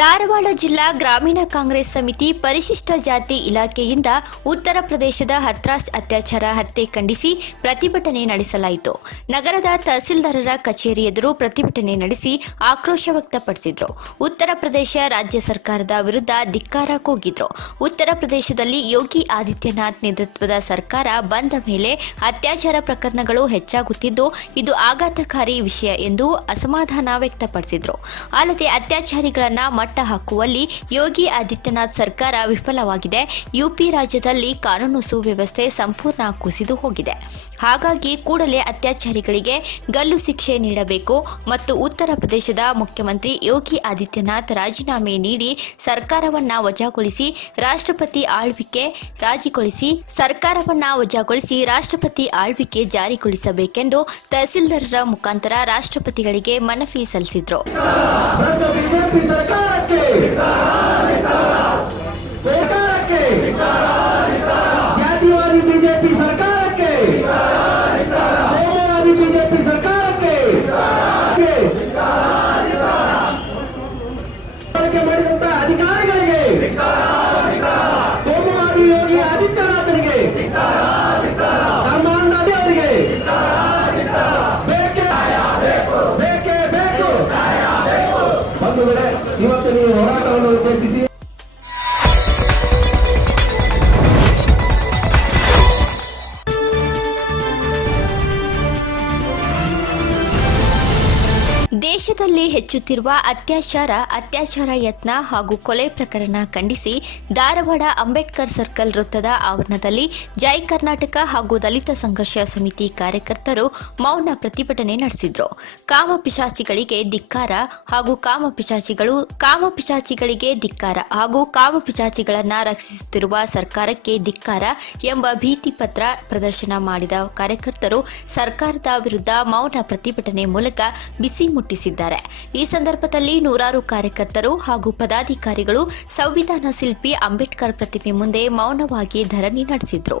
ಧಾರವಾಡ ಜಿಲ್ಲಾ ಗ್ರಾಮೀಣ ಕಾಂಗ್ರೆಸ್ ಸಮಿತಿ ಪರಿಶಿಷ್ಟ ಜಾತಿ ಇಲಾಖೆಯಿಂದ ಉತ್ತರ ಪ್ರದೇಶದ ಹತ್ರಾಸ್ ಅತ್ಯಾಚಾರ ಹತ್ಯೆ ಖಂಡಿಸಿ ಪ್ರತಿಭಟನೆ ನಡೆಸಲಾಯಿತು. ನಗರದ ತಹಸೀಲ್ದಾರರ ಕಚೇರಿ ಎದುರು ಪ್ರತಿಭಟನೆ ನಡೆಸಿ ಆಕ್ರೋಶ ವ್ಯಕ್ತಪಡಿಸಿದರು. ಉತ್ತರ ಪ್ರದೇಶ ರಾಜ್ಯ ಸರ್ಕಾರದ ವಿರುದ್ಧ ಧಿಕ್ಕಾರ ಕೂಗಿದ್ರು. ಉತ್ತರ ಪ್ರದೇಶದಲ್ಲಿ ಯೋಗಿ ಆದಿತ್ಯನಾಥ್ ನೇತೃತ್ವದ ಸರ್ಕಾರ ಬಂದ ಮೇಲೆ ಅತ್ಯಾಚಾರ ಪ್ರಕರಣಗಳು ಹೆಚ್ಚಾಗುತ್ತಿದ್ದು ಇದು ಆಘಾತಕಾರಿ ವಿಷಯ ಎಂದು ಅಸಮಾಧಾನ ವ್ಯಕ್ತಪಡಿಸಿದರು. ಅಲ್ಲದೆ ಅತ್ಯಾಚಾರಿಗಳನ್ನು ಮಟ್ಟ ಹಾಕುವಲ್ಲಿ ಯೋಗಿ ಆದಿತ್ಯನಾಥ್ ಸರ್ಕಾರ ವಿಫಲವಾಗಿದೆ. ಯುಪಿ ರಾಜ್ಯದಲ್ಲಿ ಕಾನೂನು ಸುವ್ಯವಸ್ಥೆ ಸಂಪೂರ್ಣ ಕುಸಿದು ಹೋಗಿದೆ. ಹಾಗಾಗಿ ಕೂಡಲೇ ಅತ್ಯಾಚಾರಿಗಳಿಗೆ ಗಲ್ಲು ಶಿಕ್ಷೆ ನೀಡಬೇಕು ಮತ್ತು ಉತ್ತರ ಪ್ರದೇಶದ ಮುಖ್ಯಮಂತ್ರಿ ಯೋಗಿ ಆದಿತ್ಯನಾಥ್ ರಾಜೀನಾಮೆ ನೀಡಿ ಸರ್ಕಾರವನ್ನ ವಜಾಗೊಳಿಸಿ ರಾಷ್ಟ್ರಪತಿ ಆಳ್ವಿಕೆ ಜಾರಿಗೊಳಿಸಬೇಕೆಂದು ತಹಸೀಲ್ದಾರರ ಮುಖಾಂತರ ರಾಷ್ಟ್ರಪತಿಗಳಿಗೆ ಮನವಿ ಸಲ್ಲಿಸಿದರು. ಇವತ್ತು ನೀವು ಹೋರಾಟವನ್ನು ಉದ್ದೇಶಿಸಿ ದೇಶದಲ್ಲಿ ಹೆಚ್ಚುತ್ತಿರುವ ಅತ್ಯಾಚಾರ ಯತ್ನ ಹಾಗೂ ಕೊಲೆ ಪ್ರಕರಣ ಖಂಡಿಸಿ ಧಾರವಾಡ ಅಂಬೇಡ್ಕರ್ ಸರ್ಕಲ್ ವೃತ್ತದ ಆವರಣದಲ್ಲಿ ಜೈ ಕರ್ನಾಟಕ ಹಾಗೂ ದಲಿತ ಸಂಘರ್ಷ ಸಮಿತಿ ಕಾರ್ಯಕರ್ತರು ಮೌನ ಪ್ರತಿಭಟನೆ ನಡೆಸಿದರು. ಕಾಮಪಿಶಾಚಿಗಳಿಗೆ ಧಿಕ್ಕಾರ ಹಾಗೂ ಕಾಮಪಿಶಾಚಿಗಳನ್ನು ರಕ್ಷಿಸುತ್ತಿರುವ ಸರ್ಕಾರಕ್ಕೆ ಧಿಕ್ಕಾರ ಎಂಬ ಭೀತಿ ಪತ್ರ ಪ್ರದರ್ಶನ ಮಾಡಿದ ಕಾರ್ಯಕರ್ತರು ಸರ್ಕಾರದ ವಿರುದ್ಧ ಮೌನ ಪ್ರತಿಭಟನೆ ಮೂಲಕ ಬಿಸಿ ಮುಟ್ಟಿಸಿದ್ದಾರೆ. ಈ ಸಂದರ್ಭದಲ್ಲಿ ನೂರಾರು ಕಾರ್ಯಕರ್ತರು ಹಾಗೂ ಪದಾಧಿಕಾರಿಗಳು ಸಂವಿಧಾನ ಶಿಲ್ಪಿ ಅಂಬೇಡ್ಕರ್ ಪ್ರತಿಮೆ ಮುಂದೆ ಮೌನವಾಗಿ ಧರಣಿ ನಡೆಸಿದರು.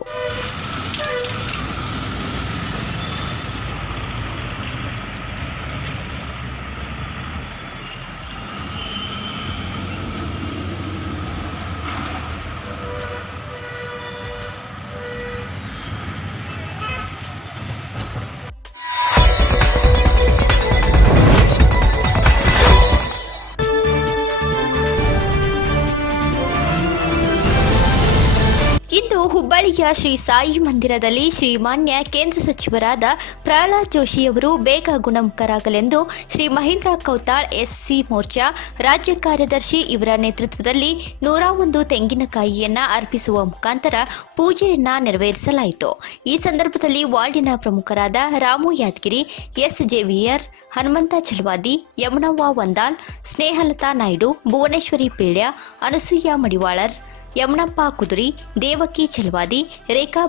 ಇಂದು ಹುಬ್ಬಳ್ಳಿಯ ಶ್ರೀ ಸಾಯಿ ಮಂದಿರದಲ್ಲಿ ಶ್ರೀಮಾನ್ಯ ಕೇಂದ್ರ ಸಚಿವರಾದ ಪ್ರಹ್ಲಾದ್ ಜೋಶಿಯವರು ಬೇಗ ಗುಣಮುಖರಾಗಲೆಂದು ಶ್ರೀ ಮಹೇಂದ್ರ ಕೌತಾಳ್ ಎಸ್ಸಿ ಮೋರ್ಚಾ ರಾಜ್ಯ ಕಾರ್ಯದರ್ಶಿ ಇವರ ನೇತೃತ್ವದಲ್ಲಿ 101 ತೆಂಗಿನಕಾಯಿಯನ್ನ ಅರ್ಪಿಸುವ ಮುಖಾಂತರ ಪೂಜೆಯನ್ನ ನೆರವೇರಿಸಲಾಯಿತು. ಈ ಸಂದರ್ಭದಲ್ಲಿ ವಾರ್ಡಿನ ಪ್ರಮುಖರಾದ ರಾಮು ಯಾದಗಿರಿ, ಎಸ್ ಜೇವಿಯರ್, ಹನುಮಂತ ಚಲವಾದಿ, ಯಮನವ್ವ ವಂದಾಲ್, ಸ್ನೇಹಲತಾ ನಾಯ್ಡು, ಭುವನೇಶ್ವರಿ ಪೇಳ್ಯ, ಅನಸೂಯ ಮಡಿವಾಳರ್, ಯಮನಪ್ಪ ಕುದುರಿ, ದೇವಕಿ ಚಲವಾದಿ, ರೇಖಾ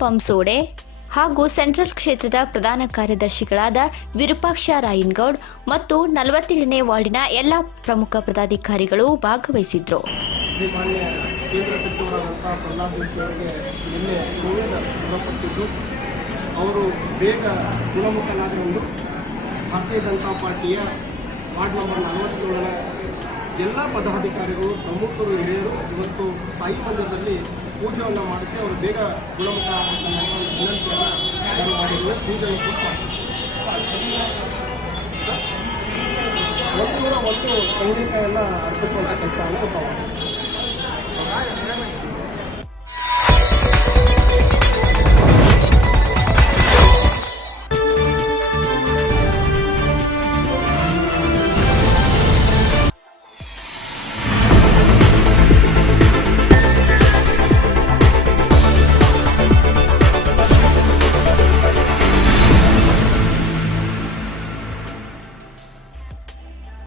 ಬಂಸೋಡೆ ಹಾಗೂ ಸೆಂಟ್ರಲ್ ಕ್ಷೇತ್ರದ ಪ್ರಧಾನ ಕಾರ್ಯದರ್ಶಿಗಳಾದ ವಿರೂಪಾಕ್ಷ ರಾಯನಗೌಡ್ ಮತ್ತು 47ನೇ ವಾರ್ಡಿನ ಎಲ್ಲ ಪ್ರಮುಖ ಪದಾಧಿಕಾರಿಗಳು ಭಾಗವಹಿಸಿದ್ರು. ಶ್ರೀಮಾನ್ಯ ಕೇಂದ್ರ ಸಚಿವರಾದಂಥ ಪ್ರಹ್ಲಾದ್ ಜೋಶಿ ಅವರಿಗೆ ನಿನ್ನೆ ಕೋವಿಡ್ ದೃಢಪಟ್ಟಿದ್ದು ಅವರು ಬೇಗ ಗುಣಮುಖರಾಗಲೆಂದು ಭಾರತೀಯ ಜನತಾ ಪಾರ್ಟಿಯ ವಾರ್ಡ್ ನಂಬರ್ 47ನ ಎಲ್ಲ ಪದಾಧಿಕಾರಿಗಳು, ಪ್ರಮುಖರು, ಹಿರಿಯರು ಇವತ್ತು ಸಾಯಿ ಮಂದಿರದಲ್ಲಿ ಪೂಜೆಯನ್ನು ಮಾಡಿಸಿ ಅವರು ಬೇಗ ಗುಣಮುಖ ಆಗಬೇಕೆಂಬ ವಿನಂತಿಯನ್ನು ಮಾಡಿದ್ದೇವೆ. ಪೂಜೆಯನ್ನು ಕೂಡ ಮಾಡಿದ್ದೇವೆ. 101 ತೆಂಗಿನಕಾಯಿಯನ್ನು ಅರ್ಪಿಸುವಂಥ ಕೆಲಸವನ್ನು ಗೊತ್ತಾಗುತ್ತೆ.